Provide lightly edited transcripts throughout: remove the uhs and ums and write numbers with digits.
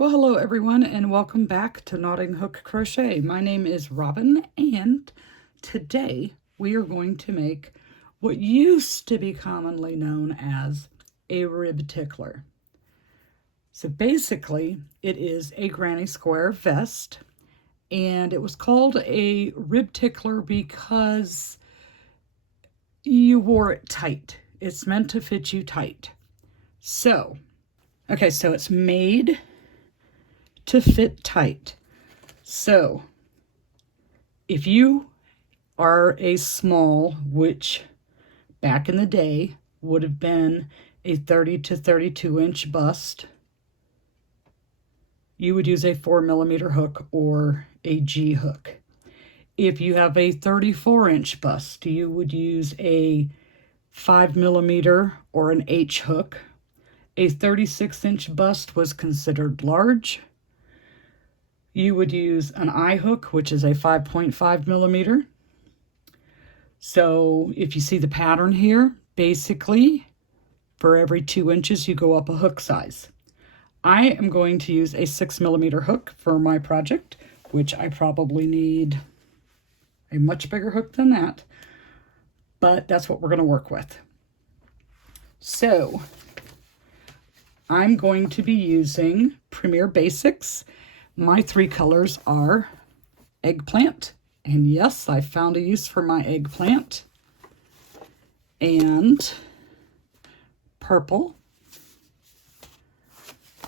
Well, hello everyone, and welcome back to Knotting Hook Crochet. My name is Robin, and today we are going to make what used to be commonly known as a rib tickler. So basically, it is a granny square vest, and it was called a rib tickler because you wore it tight. It's meant to fit you tight. So it's made to fit tight. So if you are a small, which back in the day would have been a 30 to 32 inch bust, you would use a 4mm hook or a G hook. If you have a 34-inch bust, you would use a 5mm or an H hook. A 36-inch bust was considered large. You would use an I hook, which is a 5.5mm. So if you see the pattern here, basically for every 2 inches you go up a hook size. I am going to use a 6mm hook for my project, which I probably need a much bigger hook than that, but that's what we're going to work with. So I'm going to be using Premier Basics. My three colors are eggplant, and yes, I found a use for my eggplant, and purple,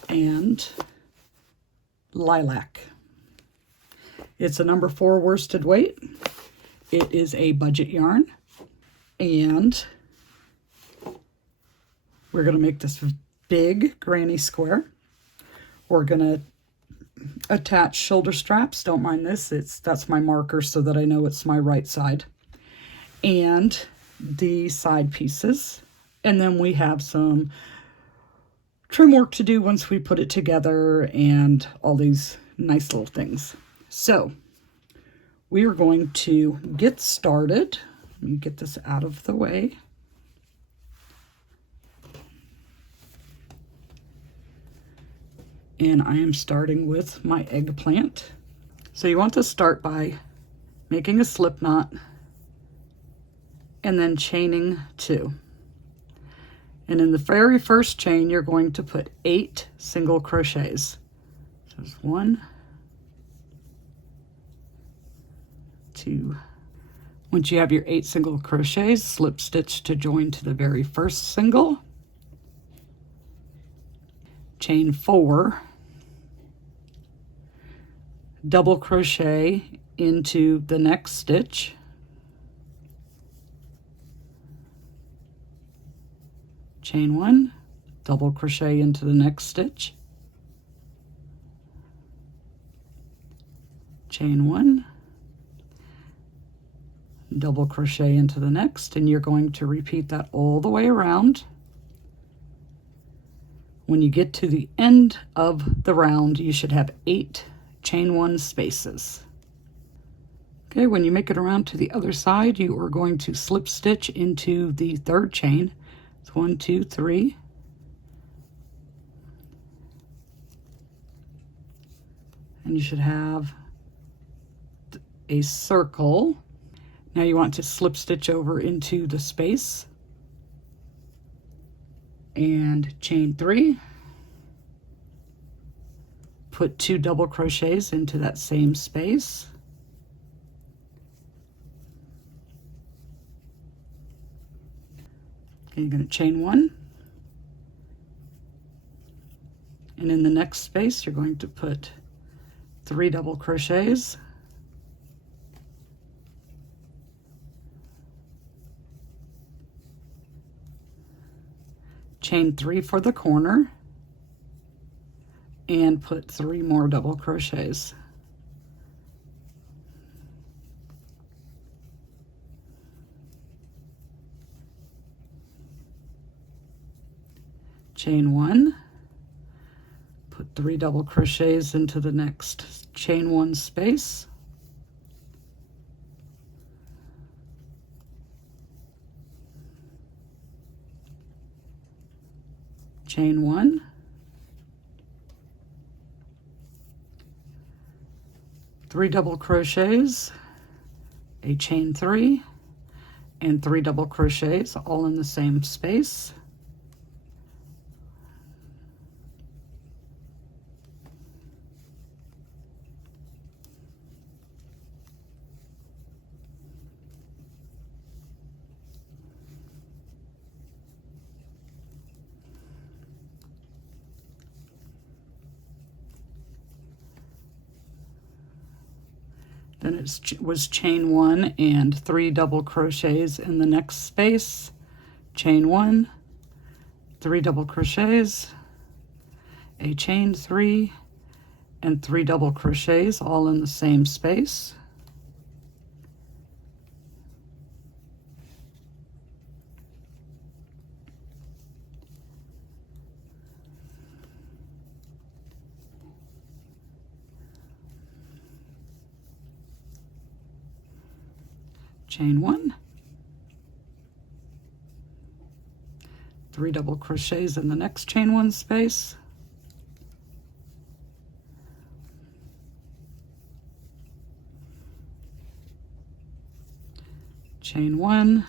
and lilac. It's a number 4 worsted weight. It is a budget yarn, and we're going to make this big granny square. We're going to attach shoulder straps. Don't mind this. That's my marker so that I know it's my right side. And the side pieces. And then we have some trim work to do once we put it together and all these nice little things. So we are going to get started. Let me get this out of the way. And I am starting with my eggplant. So you want to start by making a slip knot and then chaining 2. And in the very first chain, you're going to put 8 single crochets. So there's 1, 2. Once you have your 8 single crochets, slip stitch to join to the very first single. Chain 4. Double crochet into the next stitch, chain 1, double crochet into the next stitch, chain 1, double crochet into the next, and you're going to repeat that all the way around. When you get to the end of the round, you should have 8 chain 1 spaces. Okay, when you make it around to the other side, you are going to slip stitch into the third chain. It's 1, 2, 3. And you should have a circle. Now you want to slip stitch over into the space and chain 3. Put 2 double crochets into that same space. Okay, you're going to chain 1. And in the next space, you're going to put 3 double crochets. Chain 3 for the corner. And put 3 more double crochets. Chain 1, put 3 double crochets into the next chain 1 space, chain 1, 3 double crochets, a chain 3, and 3 double crochets all in the same space. Then it was chain 1 and 3 double crochets in the next space, chain 1, 3 double crochets, a chain 3, and 3 double crochets all in the same space. Chain 1, 3 double crochets in the next chain 1 space, chain 1,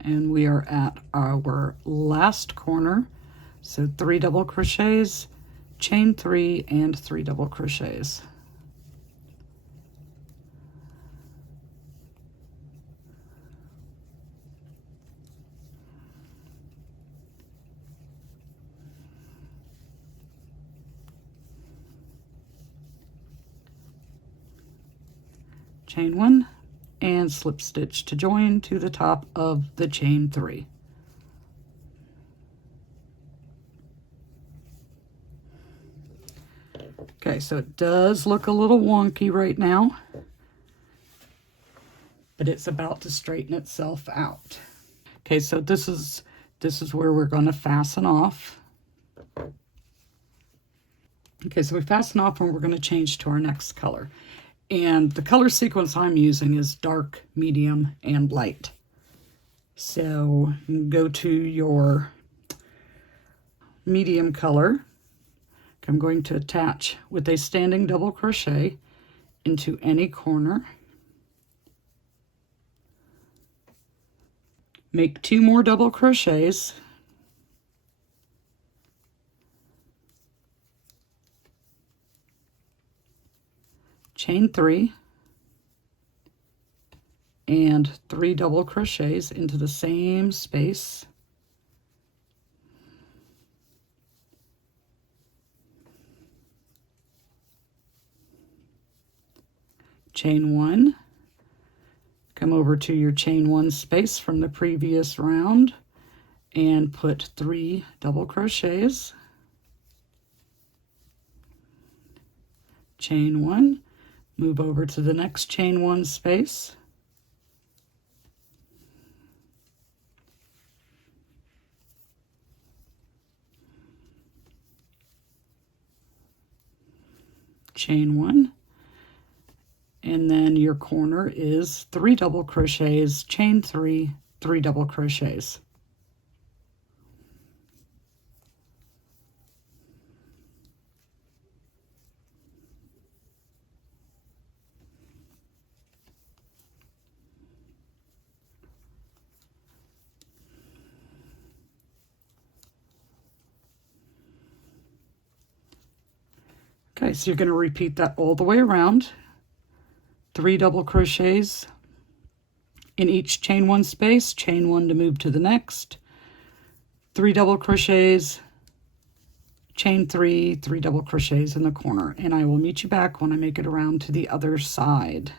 and we are at our last corner, so 3 double crochets, chain 3, and 3 double crochets. Chain 1 and slip stitch to join to the top of the chain 3. Okay, so it does look a little wonky right now, but it's about to straighten itself out. Okay, so this is where we're going to fasten off. Okay, so we fasten off and we're going to change to our next color. And the color sequence I'm using is dark, medium, and light. So go to your medium color. I'm going to attach with a standing double crochet into any corner. Make 2 more double crochets. Chain 3 and 3 double crochets into the same space. Chain 1, come over to your chain 1 space from the previous round and put 3 double crochets. Chain 1, move over to the next chain 1 space. Chain 1, and then your corner is 3 double crochets, chain 3, 3 double crochets. Okay, so you're going to repeat that all the way around. 3 double crochets in each chain 1 space, chain 1 to move to the next, 3 double crochets, chain 3, 3 double crochets in the corner, and I will meet you back when I make it around to the other side.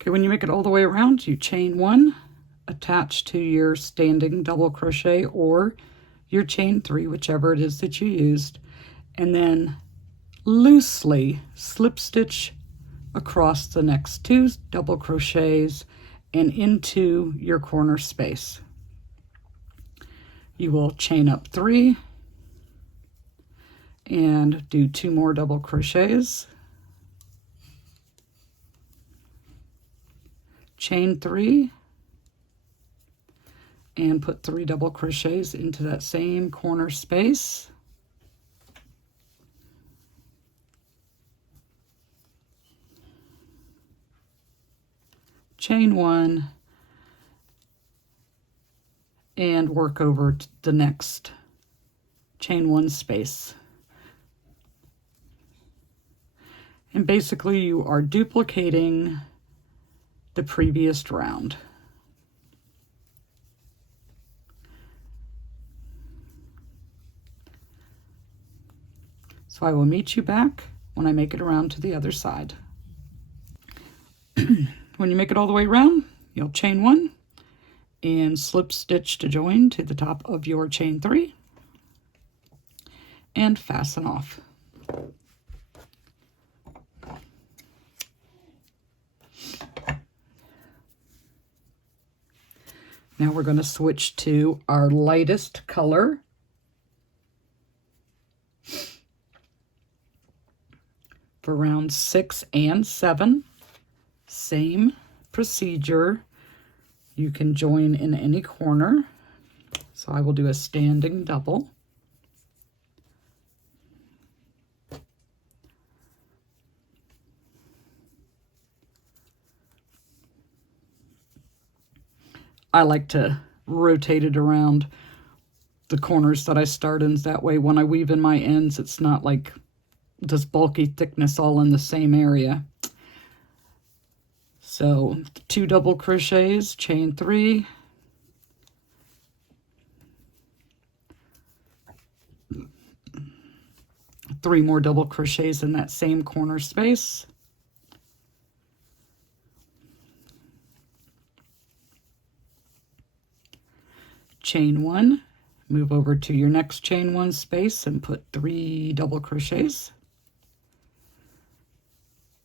Okay, when you make it all the way around, you chain 1, attach to your standing double crochet or your chain 3, whichever it is that you used, and then loosely slip stitch across the next 2 double crochets and into your corner space. You will chain up 3 and do 2 more double crochets, chain 3, and put 3 double crochets into that same corner space. chain 1, and work over to the next chain 1 space. And basically you are duplicating the previous round. So I will meet you back when I make it around to the other side. When you make it all the way around, you'll chain 1 and slip stitch to join to the top of your chain 3 and fasten off. Now we're going to switch to our lightest color. For round 6 and 7, same procedure. You can join in any corner. So I will do a standing double. I like to rotate it around the corners that I start in. That way when I weave in my ends, it's not like this bulky thickness all in the same area. So 2 double crochets, chain 3, three more double crochets in that same corner space, chain 1, move over to your next chain 1 space and put 3 double crochets.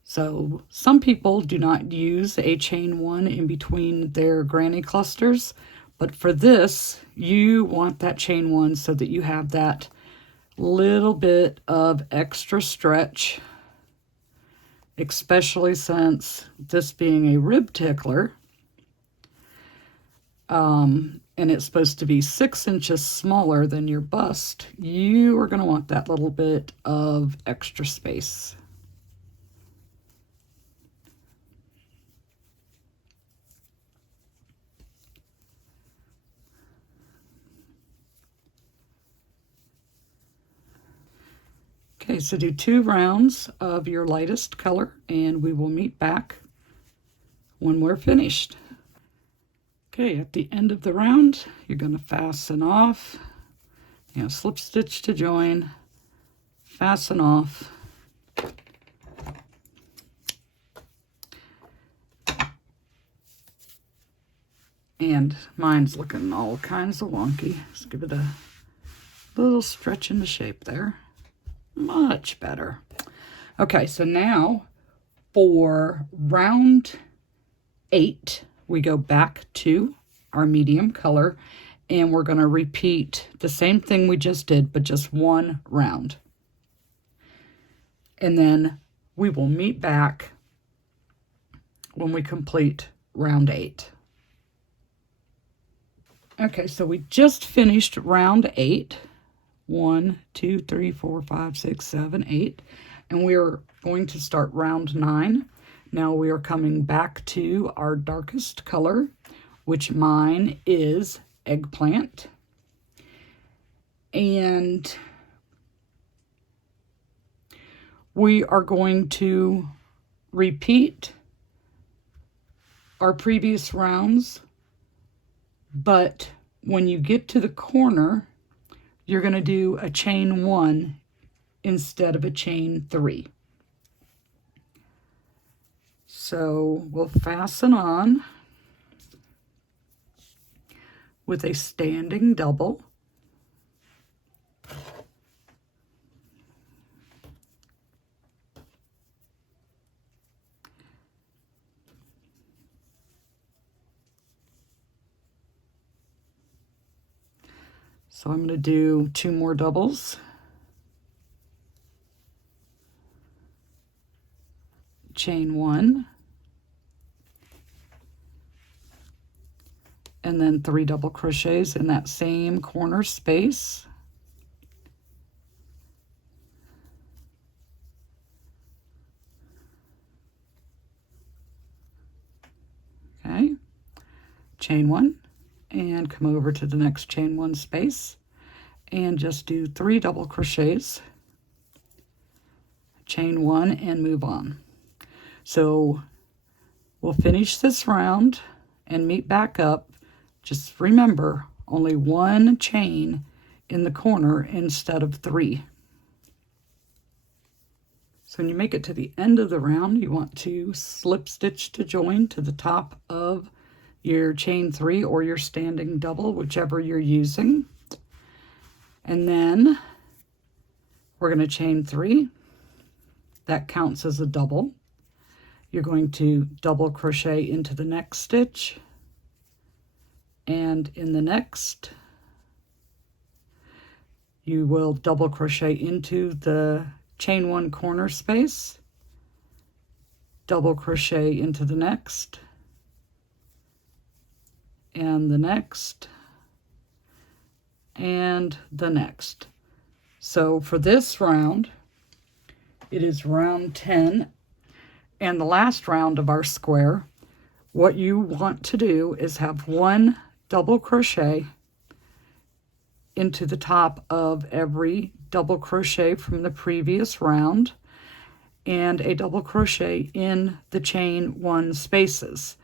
So some people do not use a chain 1 in between their granny clusters, but for this, you want that chain 1 so that you have that little bit of extra stretch, especially since this being a rib tickler, and it's supposed to be 6 inches smaller than your bust, you are going to want that little bit of extra space. Okay, so do 2 rounds of your lightest color, and we will meet back when we're finished. Okay, at the end of the round, you're going to fasten off, slip stitch to join, fasten off, and mine's looking all kinds of wonky. Let's give it a little stretch into shape there. Much better. Okay, so now for round 8, we go back to our medium color, and we're going to repeat the same thing we just did, but just 1 round. And then we will meet back when we complete round 8. Okay, so we just finished round 8. 1, 2, 3, 4, 5, 6, 7, 8. And we're going to start round 9. Now we are coming back to our darkest color, which mine is eggplant. And we are going to repeat our previous rounds, but when you get to the corner, you're going to do a chain 1 instead of a chain 3. So we'll fasten on with a standing double. So I'm going to do 2 more doubles. Chain 1. And then 3 double crochets in that same corner space. chain 1, and come over to the next chain 1 space and just do 3 double crochets, chain 1, and move on. So we'll finish this round and meet back up. Just remember, only 1 chain in the corner instead of 3. So when you make it to the end of the round, you want to slip stitch to join to the top of your chain 3 or your standing double, whichever you're using. And then we're going to chain 3. That counts as a double. You're going to double crochet into the next stitch, and in the next you will double crochet into the chain 1 corner space, double crochet into the next, and the next, and the next. So for this round, it is round 10 and the last round of our square. What you want to do is have 1 double crochet into the top of every double crochet from the previous round, and a double crochet in the chain 1 spaces.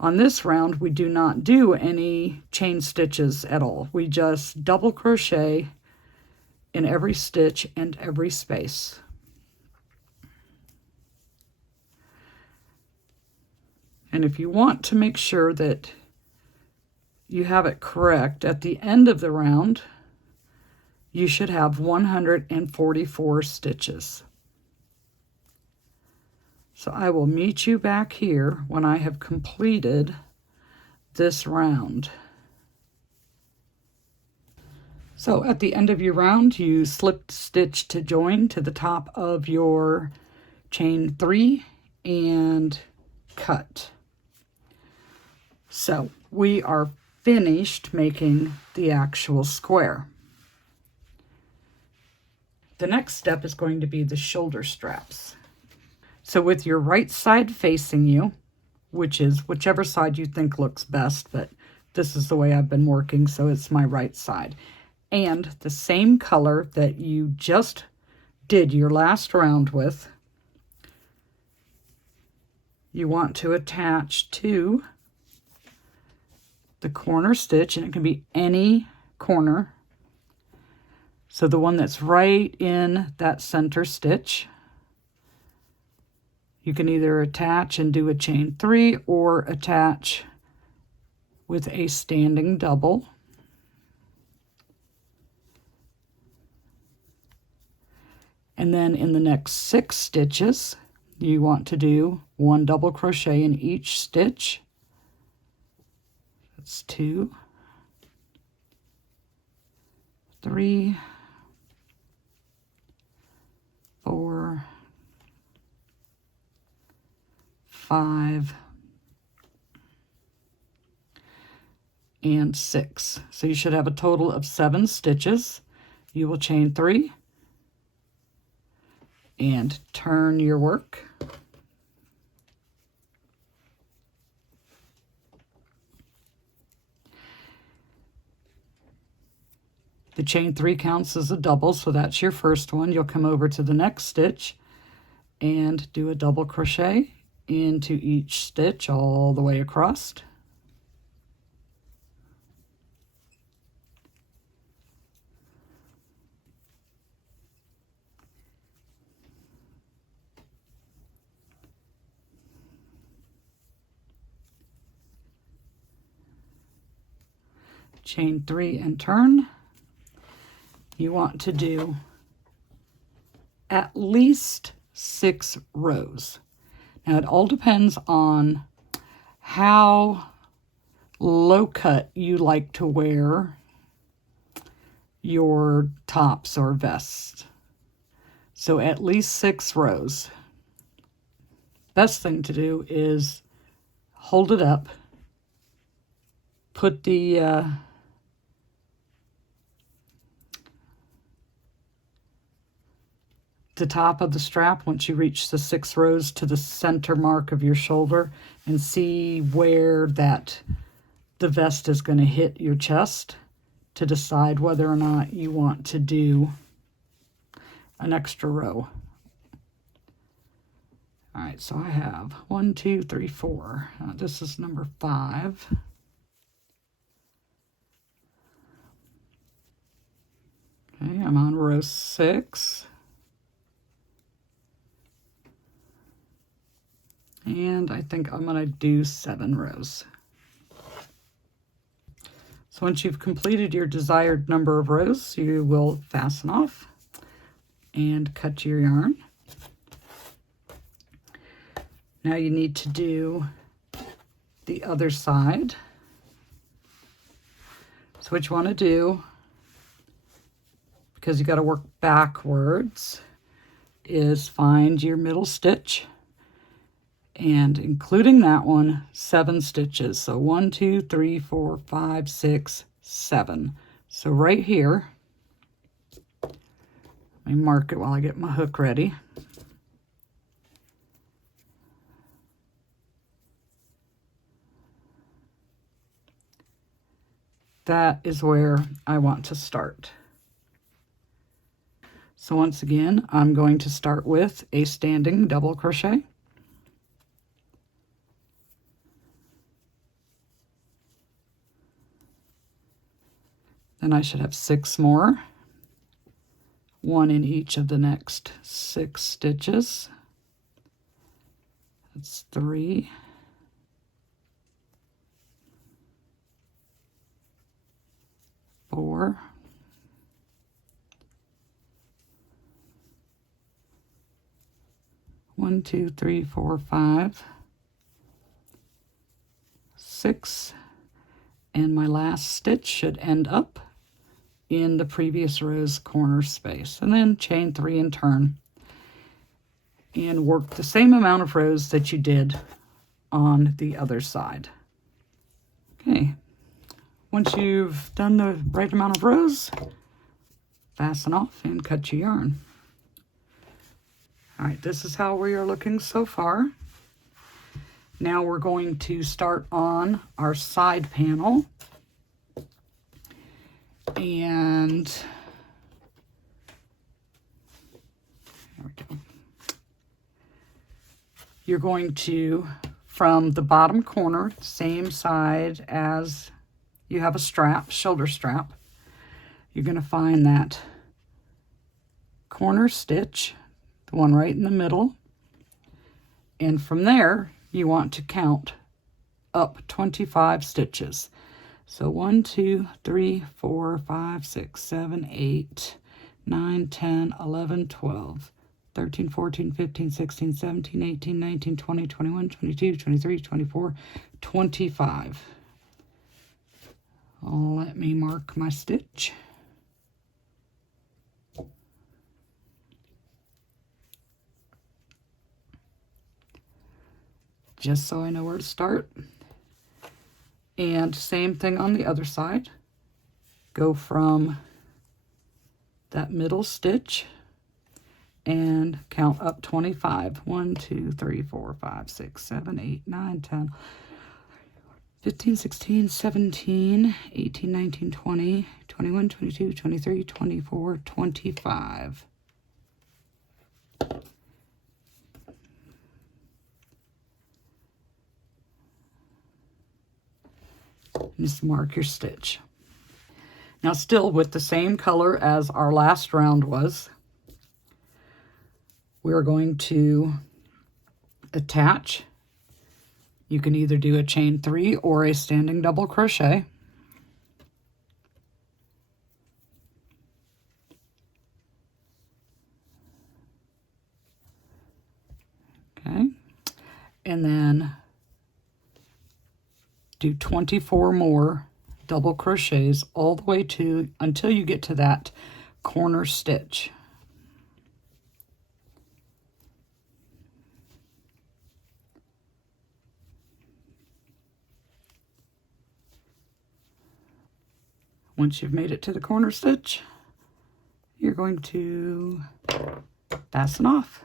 On this round, we do not do any chain stitches at all. We just double crochet in every stitch and every space. And if you want to make sure that you have it correct, at the end of the round, you should have 144 stitches. So I will meet you back here when I have completed this round. So at the end of your round, you slip stitch to join to the top of your chain 3 and cut. So we are finished making the actual square. The next step is going to be the shoulder straps. So with your right side facing you, which is whichever side you think looks best, but this is the way I've been working, so it's my right side. And the same color that you just did your last round with, you want to attach to the corner stitch, and it can be any corner. So the one that's right in that center stitch, you can either attach and do a chain 3 or attach with a standing double. And then in the next 6 stitches, you want to do 1 double crochet in each stitch. That's 2, 3, 4, 5, and 6. So you should have a total of 7 stitches. You will chain 3 and turn your work. The chain 3 counts as a double, so that's your first one. You'll come over to the next stitch and do a double crochet into each stitch all the way across. Chain 3 and turn. You want to do at least 6 rows. Now it all depends on how low cut you like to wear your tops or vests. So at least 6 rows. Best thing to do is hold it up, put the the top of the strap once you reach the 6 rows to the center mark of your shoulder and see where the vest is going to hit your chest to decide whether or not you want to do an extra row. All right, so I have 1, 2, 3, 4. This is number 5. Okay, I'm on row 6. And I think I'm going to do 7 rows. So once you've completed your desired number of rows, you will fasten off and cut your yarn. Now you need to do the other side. So what you want to do, because you got to work backwards, is find your middle stitch, and including that one, 7 stitches. So 1, 2, 3, 4, 5, 6, 7. So right here, let me mark it while I get my hook ready. That is where I want to start. So once again, I'm going to start with a standing double crochet. Then I should have 6 more, 1 in each of the next 6 stitches. That's 3. 4. 1, 2, 3, 4, 5, 6, and my last stitch should end up in the previous row's corner space, and then chain 3 and turn, and work the same amount of rows that you did on the other side. Okay, once you've done the right amount of rows, fasten off and cut your yarn. All right, this is how we are looking so far. Now we're going to start on our side panel. And there we go. You're going to, from the bottom corner, same side as you have a strap, shoulder strap, you're going to find that corner stitch, the one right in the middle, and from there you want to count up 25 stitches. So 1, 2, 3, 4, 5, 6, 7, 8, 9, 10, 11, 12, 13, 14, 15, 16, 17, 18, 19, 20, 21, 22, 23, 24, 25. Let me mark my stitch. Just so I know where to start. And same thing on the other side. Go from that middle stitch and count up 25. 1, 2, 3, 4, 5, 6, 7, 8, 9, 10, 15, 16, 17, 18, 19, 20, 21, 22, 23, 24, 25. Just mark your stitch. Now still with the same color as our last round was, we're going to attach. You can either do a chain 3 or a standing double crochet. Okay, and then do 24 more double crochets all the way to until you get to that corner stitch. Once you've made it to the corner stitch, you're going to fasten off.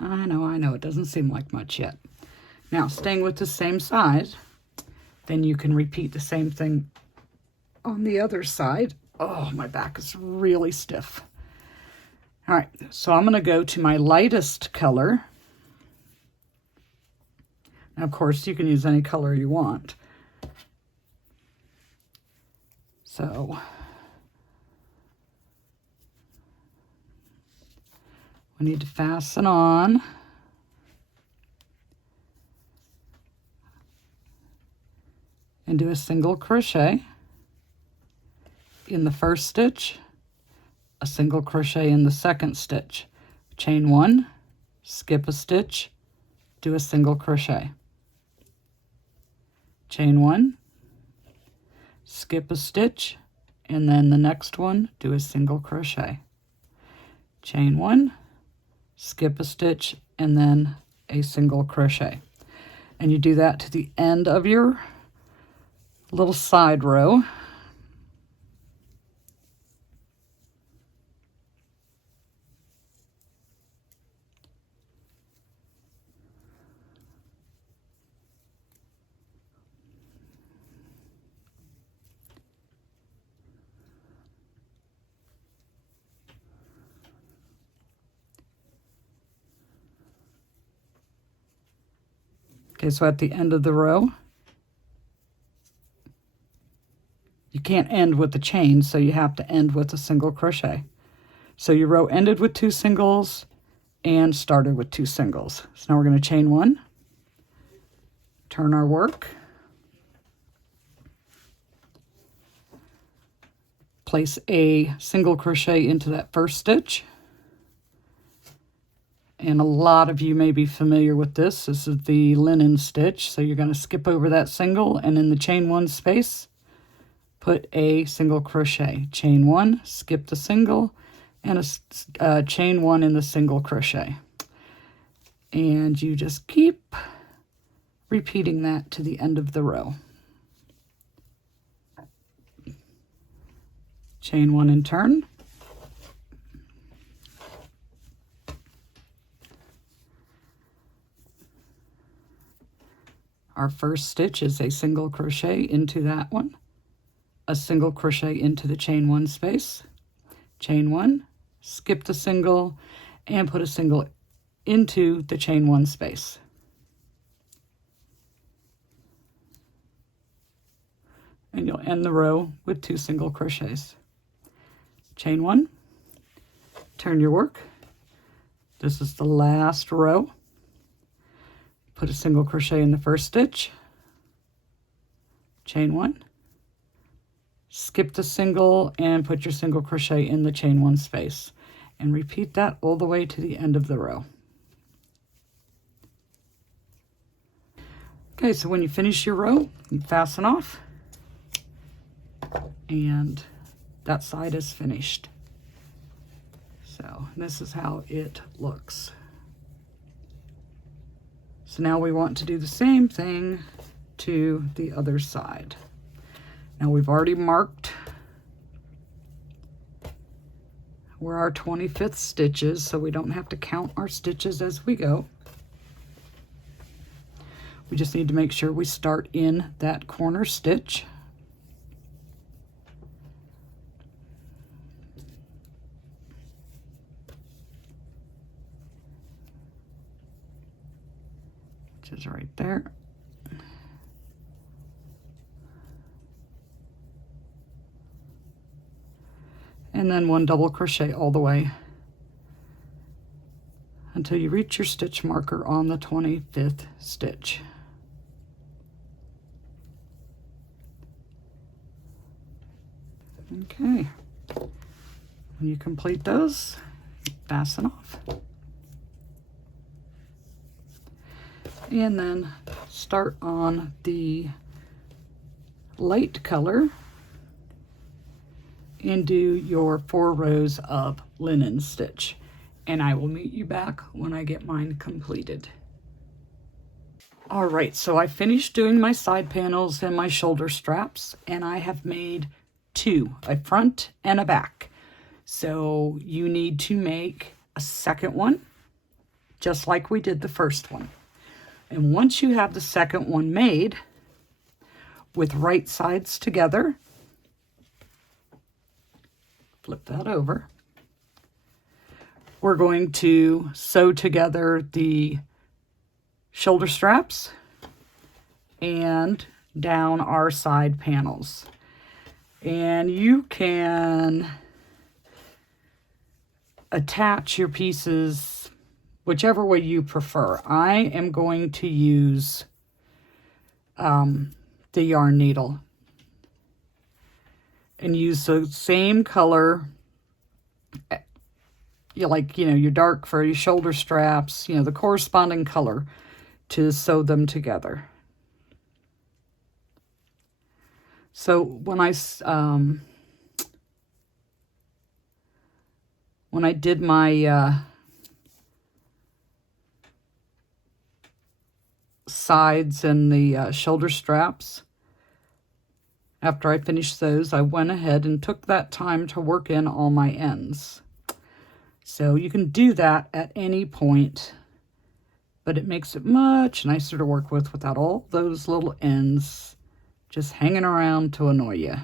I know, it doesn't seem like much yet. Now, staying with the same side, then you can repeat the same thing on the other side. Oh, my back is really stiff. All right, so I'm going to go to my lightest color. Now, of course, you can use any color you want. So we need to fasten on. And do a single crochet in the first stitch, a single crochet in the second stitch, chain 1, skip a stitch, do a single crochet, chain 1, skip a stitch, and then the next one, do a single crochet, chain 1, skip a stitch, and then a single crochet. And you do that to the end of your little side row. Okay, so at the end of the row, you can't end with the chain, so you have to end with a single crochet. So your row ended with 2 singles and started with 2 singles. So now we're going to chain 1, turn our work, place a single crochet into that first stitch. And a lot of you may be familiar with this. This is the linen stitch. So you're going to skip over that single, and in the chain 1 space, put a single crochet, chain 1, skip the single, and a chain 1 in the single crochet. And you just keep repeating that to the end of the row. Chain 1 and turn. Our first stitch is a single crochet into that one, a single crochet into the chain 1 space, chain 1, skip the single, and put a single into the chain 1 space. And you'll end the row with 2 single crochets. Chain 1, turn your work. This is the last row. Put a single crochet in the first stitch, chain 1, skip the single, and put your single crochet in the chain 1 space, and repeat that all the way to the end of the row. Okay, so when you finish your row, you fasten off, and that side is finished. So this is how it looks. So now we want to do the same thing to the other side. Now we've already marked where our 25th stitch is, so we don't have to count our stitches as we go. We just need to make sure we start in that corner stitch. Which is right there. And then 1 double crochet all the way until you reach your stitch marker on the 25th stitch. Okay, when you complete those, fasten off. And then start on the light color and do your 4 rows of linen stitch. And I will meet you back when I get mine completed. All right, so I finished doing my side panels and my shoulder straps, and I have made 2, a front and a back. So you need to make a second one, just like we did the first one. And once you have the second one made with right sides together, flip that over, we're going to sew together the shoulder straps and down our side panels. And you can attach your pieces whichever way you prefer. I am going to use the yarn needle and use the same color, your dark for your shoulder straps, the corresponding color to sew them together. So when I did my sides and the shoulder straps, after I finished those, I went ahead and took that time to work in all my ends. So you can do that at any point, but it makes it much nicer to work with without all those little ends just hanging around to annoy you.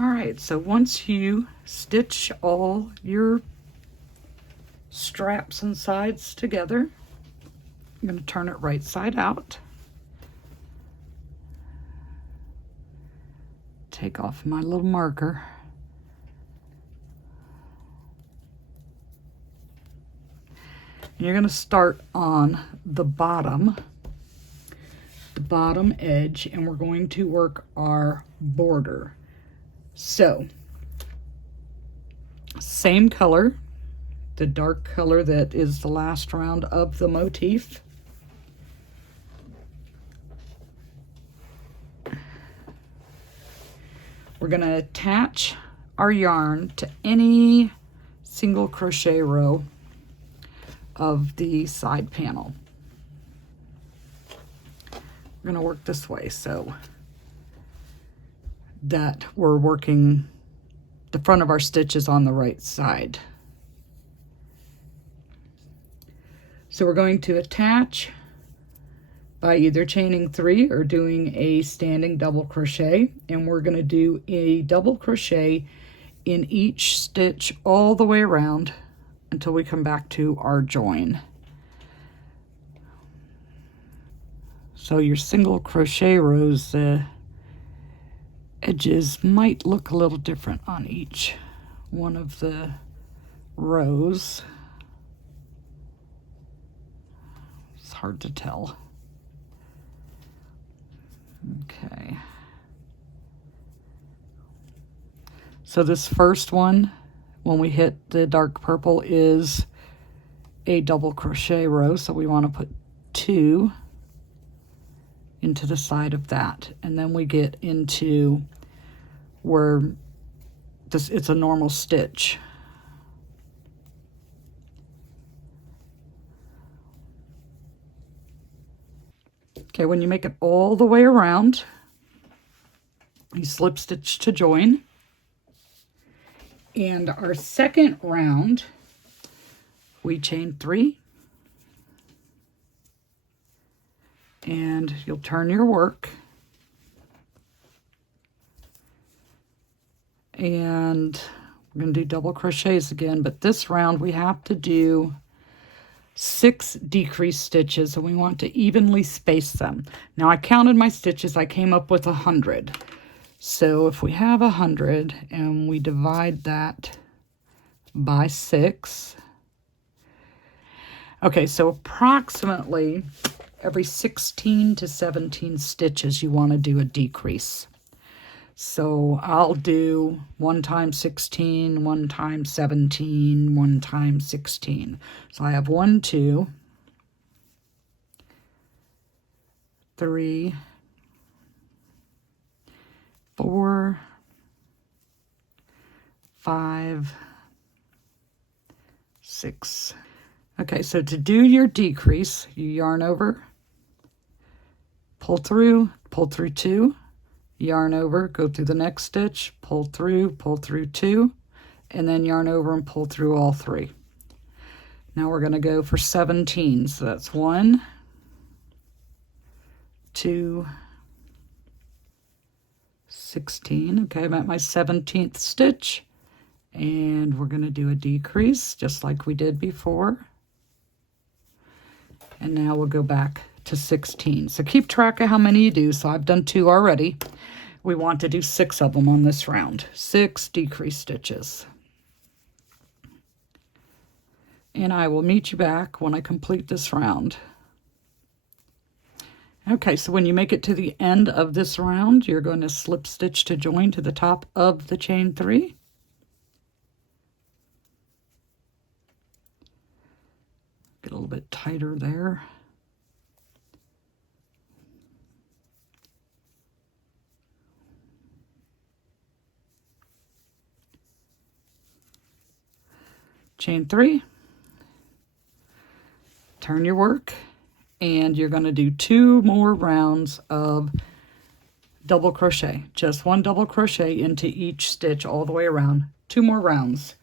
All right, so once you stitch all your straps and sides together, I'm going to turn it right side out. Take off my little marker. And you're going to start on the bottom edge, and we're going to work our border. So, same color, the dark color that is the last round of the motif. We're going to attach our yarn to any single crochet row of the side panel. We're going to work this way so that we're working the front of our stitches on the right side. So we're going to attach by either chaining 3 or doing a standing double crochet, and we're going to do a double crochet in each stitch all the way around until we come back to our join. So your single crochet rows, edges might look a little different on each one of the rows. It's hard to tell. Okay. So this first one, when we hit the dark purple, is a double crochet row, so we want to put 2 into the side of that, and then we get into where it's a normal stitch. Okay, when you make it all the way around, you slip stitch to join. And our second round, we chain 3. And you'll turn your work. And we're going to do double crochets again, but this round we have to do 6 decrease stitches, and we want to evenly space them. Now I counted my stitches, I came up with 100. So if we have 100 and we divide that by 6, okay, so approximately every 16 to 17 stitches you want to do a decrease. So I'll do 1 times 16, 1 times 17, 1 times 16. So I have 1, 2, 3, 4, 5, 6. Okay, so to do your decrease, you yarn over, pull through 2, yarn over, go through the next stitch, pull through 2, and then yarn over and pull through all 3. Now we're going to go for 17. So that's 1, 2, 16. Okay, I'm at my 17th stitch, and we're going to do a decrease just like we did before. And now we'll go back to 16. So keep track of how many you do. So I've done 2 already. We want to do 6 of them on this round. 6 decrease stitches. And I will meet you back when I complete this round. Okay, so when you make it to the end of this round, you're going to slip stitch to join to the top of the chain 3. Get a little bit tighter there. Chain 3. Turn your work, and you're going to do 2 more rounds of double crochet. Just 1 double crochet into each stitch all the way around. 2 more rounds,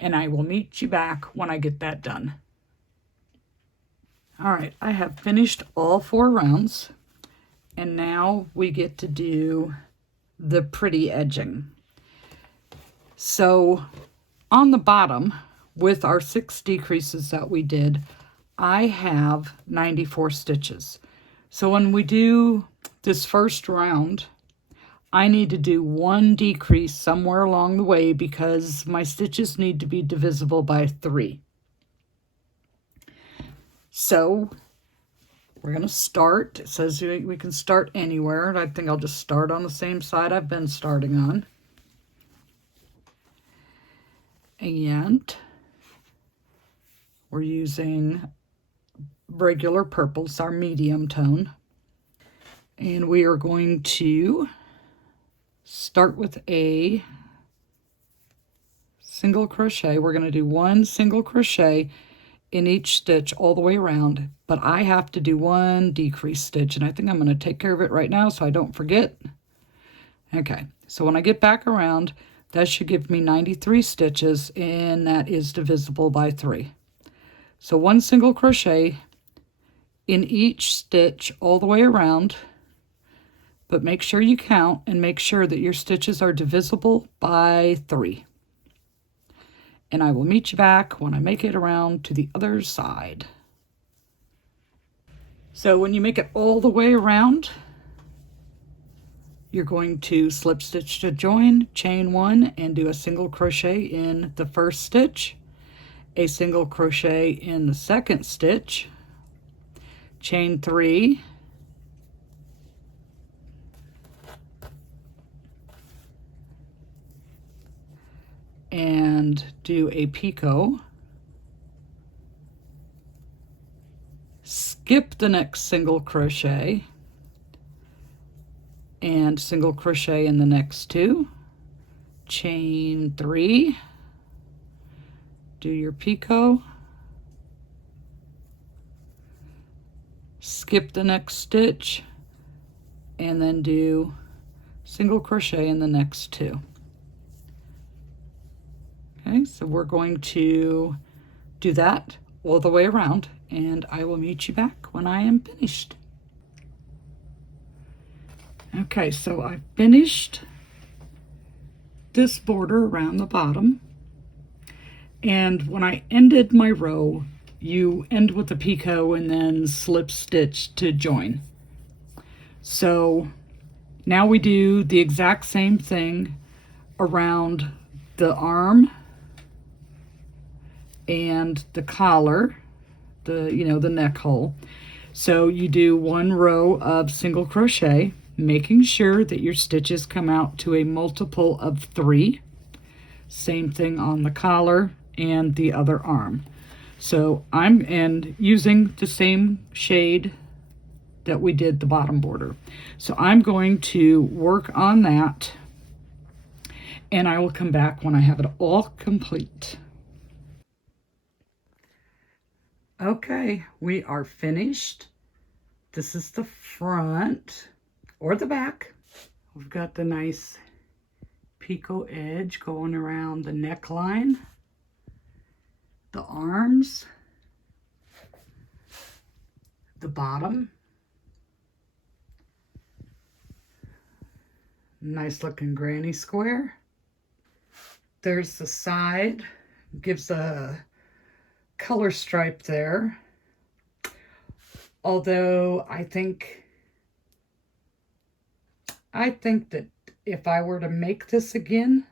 and I will meet you back when I get that done. All right, I have finished all 4 rounds, and now we get to do the pretty edging. So on the bottom, with our 6 decreases that we did, I have 94 stitches. So when we do this first round, I need to do 1 decrease somewhere along the way because my stitches need to be divisible by 3. So we're going to start. It says we can start anywhere, and I think I'll just start on the same side I've been starting on. And we're using regular purples, our medium tone. And we are going to start with a single crochet. We're going to do 1 single crochet in each stitch all the way around, but I have to do 1 decrease stitch, and I think I'm going to take care of it right now so I don't forget. Okay, so when I get back around, that should give me 93 stitches, and that is divisible by 3. So 1 single crochet in each stitch all the way around, but make sure you count and make sure that your stitches are divisible by 3. And I will meet you back when I make it around to the other side. So when you make it all the way around, you're going to slip stitch to join, chain 1, and do a single crochet in the first stitch, a single crochet in the second stitch, chain 3, and do a picot, skip the next single crochet, and single crochet in the next 2, chain 3, do your picot, skip the next stitch, and then do single crochet in the next 2. Okay, so we're going to do that all the way around, and I will meet you back when I am finished. Okay, so I finished this border around the bottom, and when I ended my row, you end with a picot and then slip stitch to join. So now we do the exact same thing around the arm and the collar, the neck hole. So you do 1 row of single crochet, making sure that your stitches come out to a multiple of 3. Same thing on the collar and the other arm. So I'm using the same shade that we did the bottom border. So I'm going to work on that, and I will come back when I have it all complete. Okay, we are finished. This is the front or the back. We've got the nice picot edge going around the neckline, the arms, the bottom. Nice looking granny square. There's the side, gives a color stripe there. Although I think that if I were to make this again,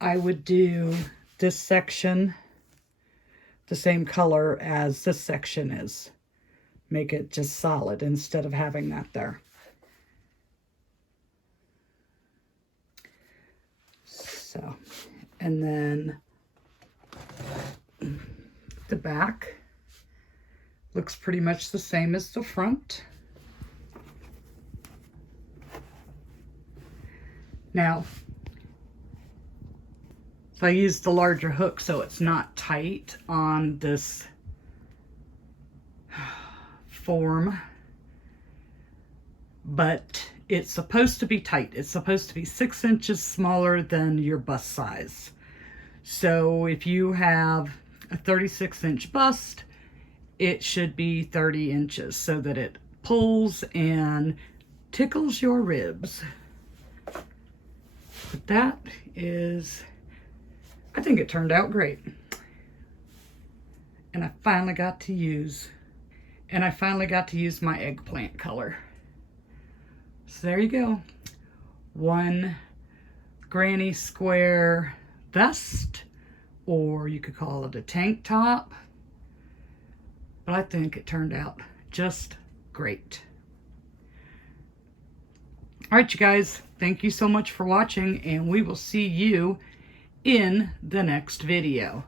I would do this section the same color as this section is. Make it just solid instead of having that there. So, and then the back looks pretty much the same as the front. Now, so I used the larger hook so it's not tight on this form, but it's supposed to be tight. It's supposed to be 6 inches smaller than your bust size. So if you have a 36-inch bust, it should be 30 inches so that it pulls and tickles your ribs. But that is, I think it turned out great. And I finally got to use my eggplant color. So there you go. One granny square vest, or you could call it a tank top. But I think it turned out just great. All right, you guys, thank you so much for watching, and we will see you in the next video.